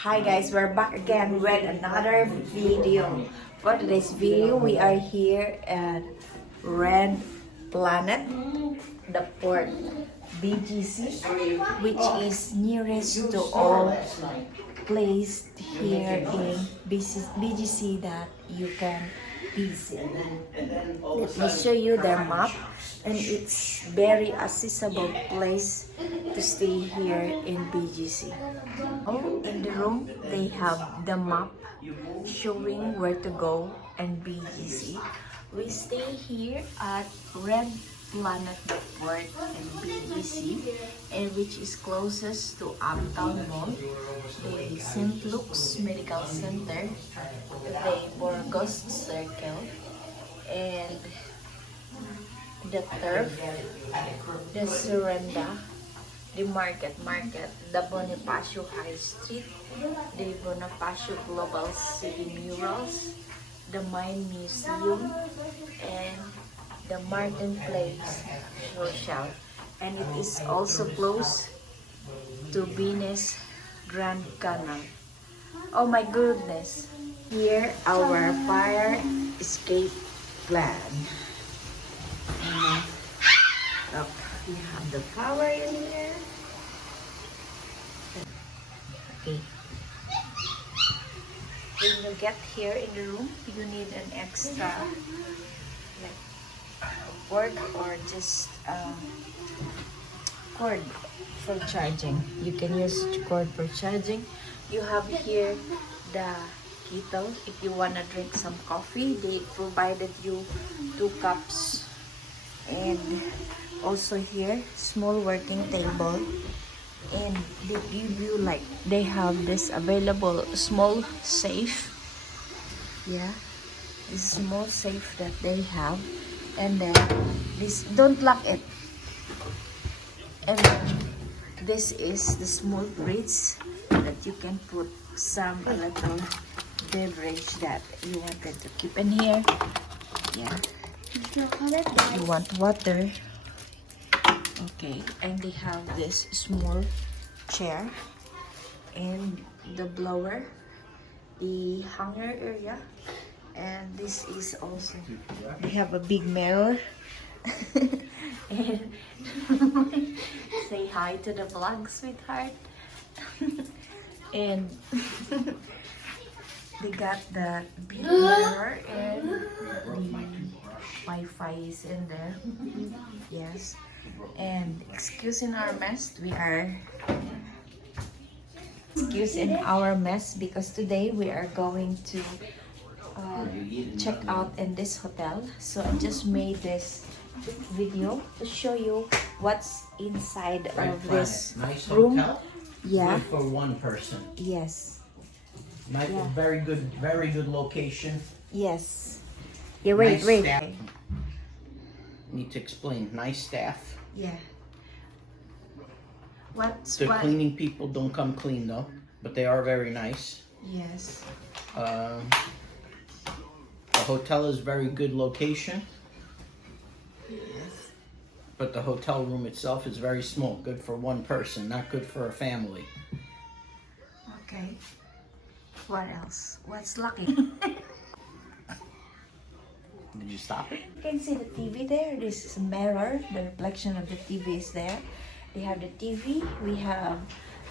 Hi guys, we're back again with another video. For today's video, we are here at Red Planet, the port BGC, which is nearest to all placed here in BGC that you can visit. Let me show you their map, and it's very accessible place to stay here in BGC. Oh, in the room they have the map showing where to go and BGC. We stay here at Red Planet Port and BGC, and which is closest to Uptown Mall, the St. Luke's Medical Center, the Burgos Circle, and the Turf, the Surrenda, the Market, the Bonifacio High Street, the Bonifacio Global City Murals, the Mine Museum, and the Martin Place Social. And it is also close to Venus Grand Canal. Oh my goodness! Here our fire escape plan. And look, we have the power in here. Okay. When you get here in the room, you need an extra like cord or just cord for charging. You can use cord for charging. You have here the kettle. If you wanna drink some coffee, they provided you 2 cups. And also here, small working table, and they give you like, they have this available small safe. Yeah, this small safe that they have, and then this, don't lock it, and then this is the small fridge that you can put some a little beverage that you wanted to keep in here. Yeah, you want water. Okay, and they have this small chair and the blower, the hanger area, and this is also, they have a big mirror. And say hi to the vlog, sweetheart. And they got the big mirror, and the Wi-Fi is in there. Yes. And excusing our mess, excusing our mess because today we are going to check out in this hotel. So I just made this video to show you what's inside of this nice room. Hotel. Yeah. Good for one person. Yes. Nice, Yeah. very good location. Yes. Yeah. Wait. Nice Wait. staff. Need to explain. Nice staff. Yeah. What's The what? cleaning people don't come clean though, but they are very nice. Yes. The hotel is very good location. Yes. But the hotel room itself is very small. Good for one person, not good for a family. Okay. What else? What's lucky? Did you stop it? You can see the TV there. This is a mirror. The reflection of the TV is there. They have the TV. We have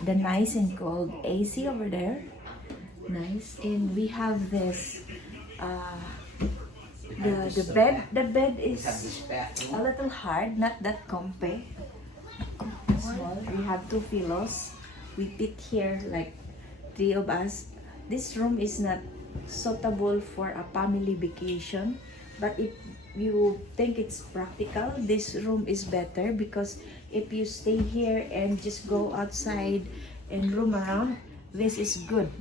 the nice and cold AC over there. Nice. And we have this, the bed. The bed is Have this a bathroom. little hard, not that comfy. Small. We have 2 pillows. We fit here like 3 of us. This room is not suitable for a family vacation, but if you think it's practical, this room is better, because if you stay here and just go outside and roam around, this is good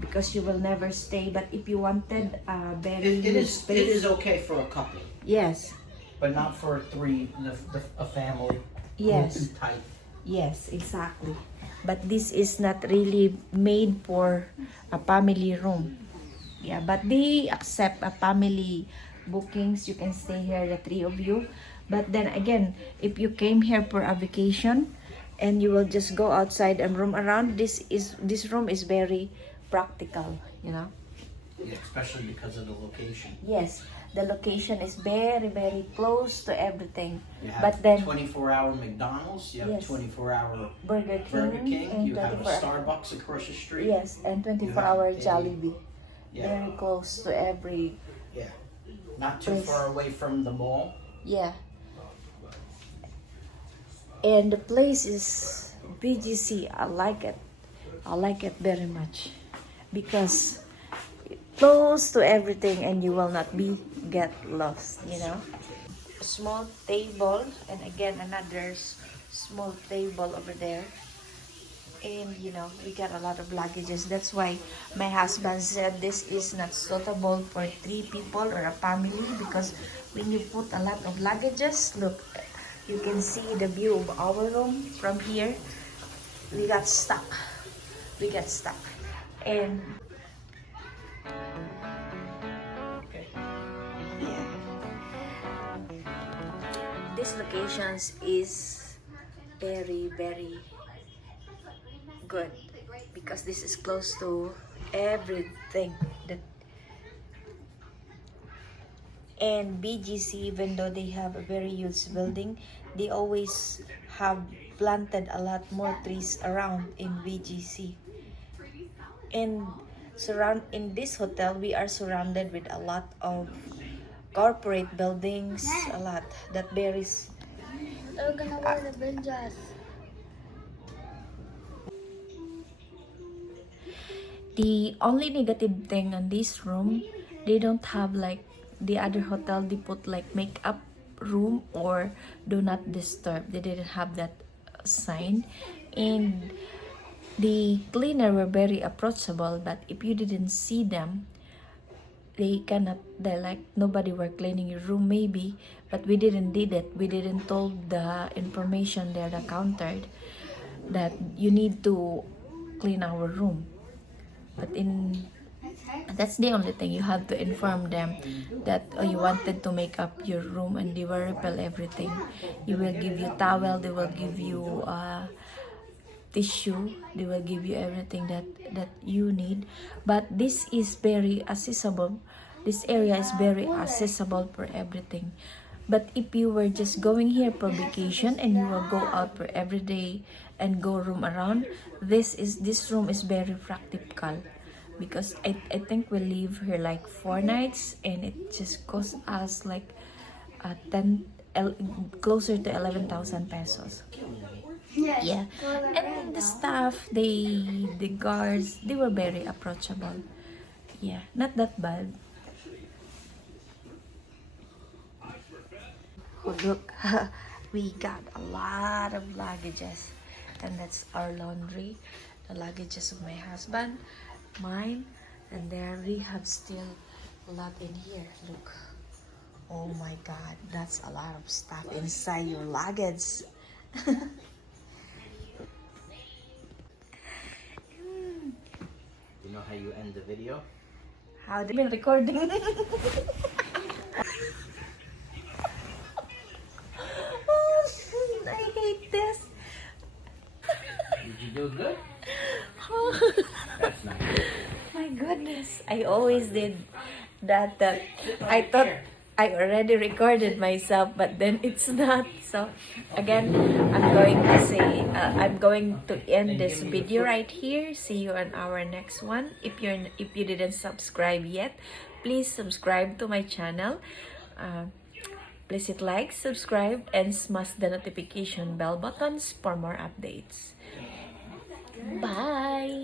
because you will never stay. But if you wanted a very It good is space, okay for a couple, yes, but not for a family. yes. Too tight. Yes, exactly. But this is not really made for a family room. Yeah, but they accept a family bookings. You can stay here, the 3 of you. But then again, if you came here for a vacation, and you will just go outside and roam around. This room is very practical, you know. Yeah, especially because of the location. Yes, the location is very, very close to everything. You have But then 24-hour McDonald's, you have yes, 24-hour Burger King, Burger King, and you have a 24 Starbucks across the street. yes, and You 24-hour have a- Jollibee. Yeah, Very close to every yeah. Not too place. far away from the mall. Yeah. And the place is BGC. I like it. I like it very much because close to everything and you will not be get lost, you know. A small table, and again another small table over there. And you know, we got a lot of luggages. That's why my husband said this is not suitable for 3 people or a family, because when you put a lot of luggages, look, you can see the view of our room from here. We got stuck. We got stuck. And yeah, this locations is very, very good because this is close to everything that. And BGC, even though they have a very huge building, they always have planted a lot more trees around in BGC. And in this hotel, we are surrounded with a lot of corporate buildings, a lot that varies. They're gonna wear the Avengers. The only negative thing on this room, they don't have like the other hotel. They put like makeup room or do not disturb. They didn't have that sign. And the cleaner were very approachable, but if you didn't see them, they're like, nobody were cleaning your room maybe, but we didn't did it. We didn't told the information there, the counter, that you need to clean our room. But that's the only thing, you have to inform them that you wanted to make up your room, and they will repel everything. You will give you towel, they will give you tissue, they will give you everything that you need. But this is very accessible. This area is very accessible for everything. But if you were just going here for vacation and you will go out for every day and go room around, this room is very practical, because I think we live here like 4 nights and it just cost us like 10 closer to 11,000 pesos. Yes. Yeah, and the staff, the guards, they were very approachable. Yeah, not that bad. Oh, look, we got a lot of luggages, and that's our laundry, the luggages of my husband, mine, and there we have still a lot in here. Look, oh my God, that's a lot of stuff inside your luggage. You know how you end the video? How they been recording? Oh, I hate this. Did you do good? Oh, That's not good. my goodness, I always did that. I thought I already recorded myself, but then it's not. So again, I'm going to end this video right here. See you on our next one. If you didn't subscribe yet, please subscribe to my channel. Please hit like, subscribe, and smash the notification bell buttons for more updates. Bye.